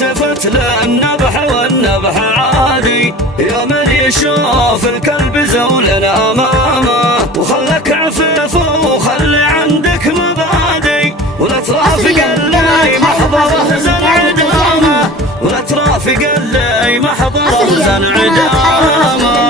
والتفت للنبح والنبح عادي، يا من يشوف الكلب زولا امامه، وخلك عفيف وخلي عندك مبادئ، ولا ترافق اللي محضره زن عدامه، ولا ترافق اللي محضره زن عدامه.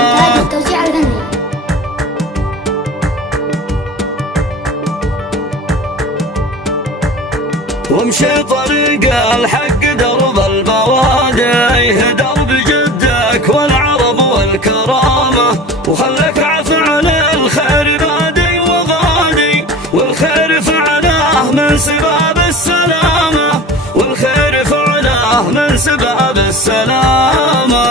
وامشي طريق الحق درب البوادي، درب جدك والعرب والكرامة، وخلك عفعل الخير بادي وغادي، والخير فعله من سباب السلامة، والخير فعله من سباب السلامة.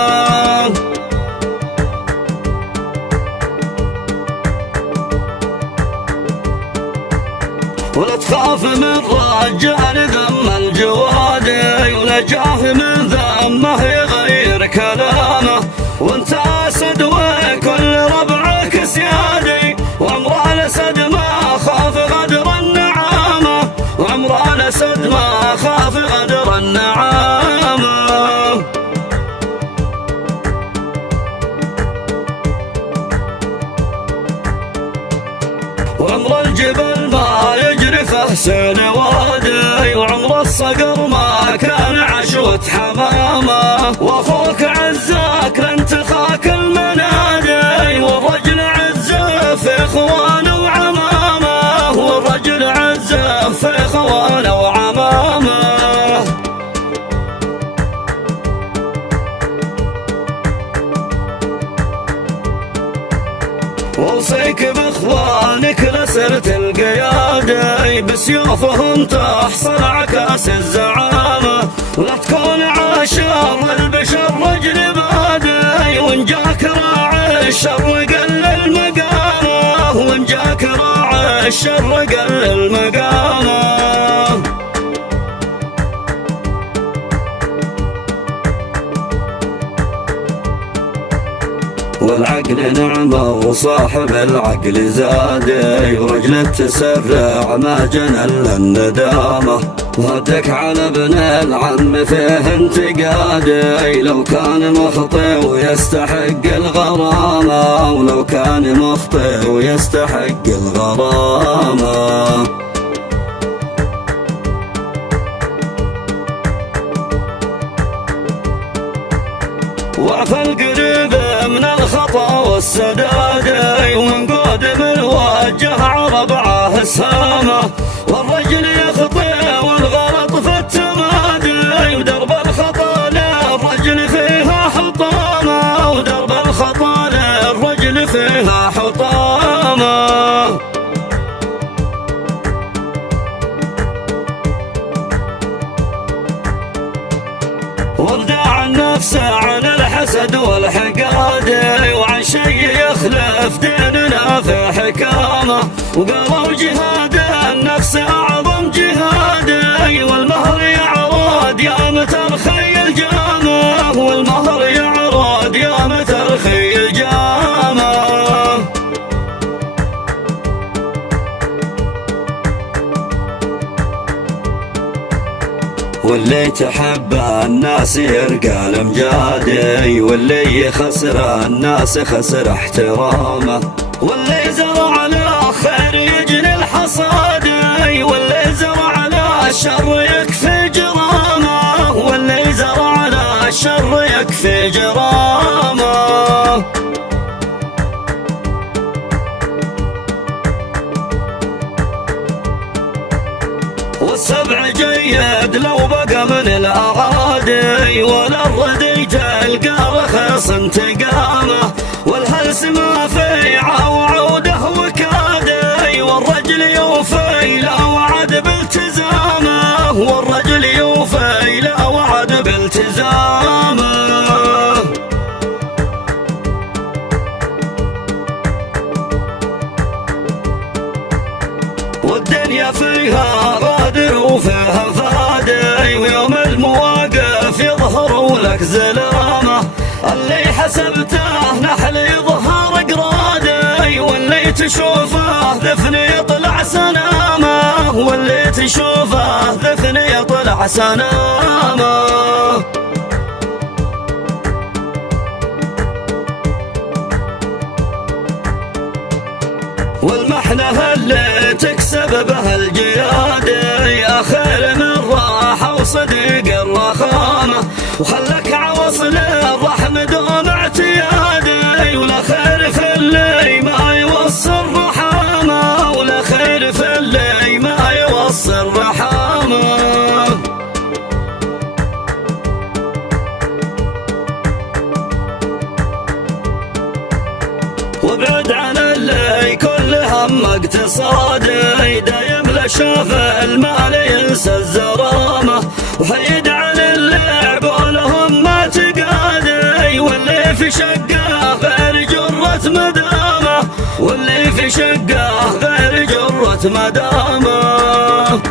ولا تخاف من رجال ذم الجوادي، ولا جاه من ذمه يغير كلامه، وانت اسد وكل ربعك سيادي، وعمر الاسد ما خاف غدر النعامه، وعمر الاسد ما خاف غدر النعامه. وعمر الجبل ما يجري فحسن وادي، وعمر الصقر ما كان عشوة حمامة، واخوك عزاك لن تخاك المنادي، والرجل عزه في اخوانه وعمامه، والرجل عزه في اخوانه وعمامه. ووصيك باخوانك لسرت القيادة، بسيوفهم تحصل عكاس الزعامة، ولا تكون عاشر البشر رجل بادي، وان جاك راعي الشر قل المقامة، وان جاك راعي الشر قل المقامة. والعقل نعمة وصاحب العقل زادي، ورجل التسرع ما جنى الندامة، وهدك على ابن العم فيه انتقادي، لو كان مخطئ ويستحق الغرامة، ولو كان مخطئ ويستحق الغرامة. وعفى القريب من الخطا والسداد، ومن قدم الوجه عربعه سامه، والرجل يخطئ والغلط في التمادي، ودرب الخطا للرجل فيها حطامه، ودرب الخطا للرجل فيها حطامه. وابدع النفس عن الحسد والحقاد، وعن شيء يخلف ديننا في حكامه، وقالوا جهاد النفس اعظم جهاد، والمهر يعرض يا مترخي الجامه، والمهر يعرض يا مترخي الجامه. واللي تحب الناس يرقى الامجادي، واللي يخسر الناس خسر احترامه، واللي زرع له خير يجني الحصاد، واللي زرع له الشر يكفي جرامه، واللي زرع له الشر يكفي جرامه. والسبع جيد لو بقى من الأراضي، والأرض تلقى رخص انتقامه، والهلس ما في وعوده وكادي، والرجل يوفي لا وعد بالتزامه، والرجل يوفي لا وعد بالتزامه. والدنيا فيها غادر وفيها فادي، ويوم المواقف يظهر لك زلامه، اللي حسبته نحل يظهر قرادي، واللي تشوفه ذفن يطلع سنامه، واللي تشوفه ذفني طلع سنامه. والمحنة اللي تكسب به الجيادة يا خير من راحة وصديق الرخامة، وخلك عوصل الرحم دوم اعتيادي، ولا خير في اللي ما يوصي الرحامة، ولا خير في اللي ما يوصي الرحامة. وابعد عن اللي كل هم اقتصادي، دايم لشاف المال ينسى الزرامة، وحيد عن اللعب ولهم ما تقادي، واللي في شقه غير جرة مدامه، واللي في شقه غير جرة مدامه.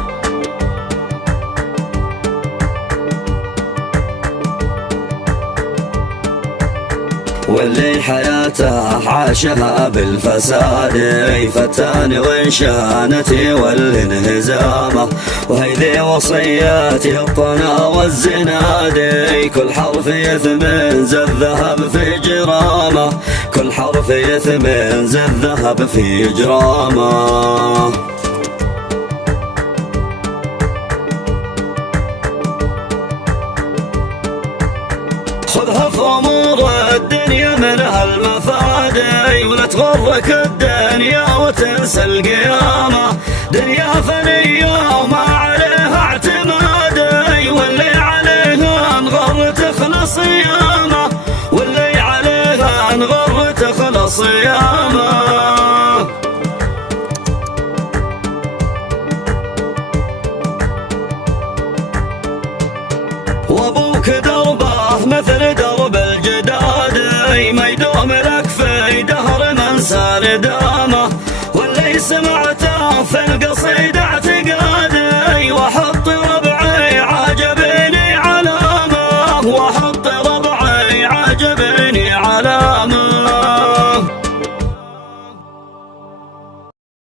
واللي حياته عاشها بالفساد فتان وانشانتي والانهزامه، وهيذي وصياتي الطنا والزناد، كل حرف يثمن زي الذهب في جرامه، كل حرف يثمن زي الذهب في جرامه. خذها في امور الدنيا من هالمفادي، ولا تغرك الدنيا وتنسى القيامة، دنيا فنية وما عليها اعتمادي، واللي عليها انغر تخلص يامه، واللي عليها انغر تخلص يامه. وابوك دربه مثل درب الجداد، ما يدوم لك في دهر من سار دامه، واللي سمعته في القصيدة